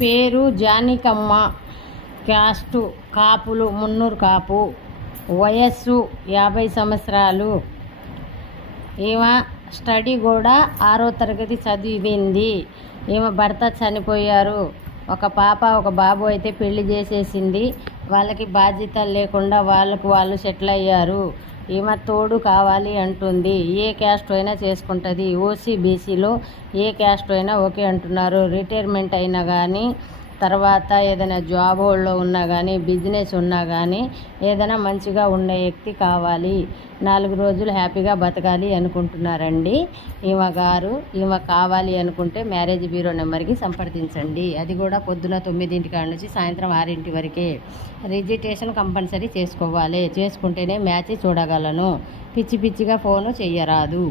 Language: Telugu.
పేరు జానికమ్మ, క్యాస్టు కాపులు, మున్నూరు కాపు, వయస్సు 50 సంవత్సరాలు. ఈమె స్టడీ కూడా 6వ తరగతి చదివింది. ఈమె భర్త చనిపోయారు. ఒక పాప ఒక బాబు అయితే పెళ్లి చేసేసింది. వాళ్ళకి బాధ్యతలు లేకుండా వాళ్ళకు వాళ్ళు సెటిల్ అయ్యారు. ఈమె తోడు కావాలి అంటుంది. ఏ క్యాస్ట్ అయినా చేసుకుంటుంది. ఓసీ బీసీలో ఏ క్యాస్ట్ అయినా ఓకే అంటున్నారు. రిటైర్మెంట్ అయినా కానీ, తర్వాత ఏదైనా జాబ్ హోల్డ్లో ఉన్నా కానీ, బిజినెస్ ఉన్నా కానీ, ఏదైనా మంచిగా ఉండే వ్యక్తి కావాలి. 4 రోజులు హ్యాపీగా బతకాలి అనుకుంటున్నారండి ఈమె కావాలి అనుకుంటే మ్యారేజ్ బ్యూరో నెంబర్కి సంప్రదించండి. అది కూడా పొద్దున 9 కాడ నుంచి సాయంత్రం 6 వరకే. రిజిస్ట్రేషన్ కంపల్సరీ చేసుకోవాలి. చేసుకుంటేనే మ్యాచ్ చూడగలను. పిచ్చిగా ఫోను చెయ్యరాదు.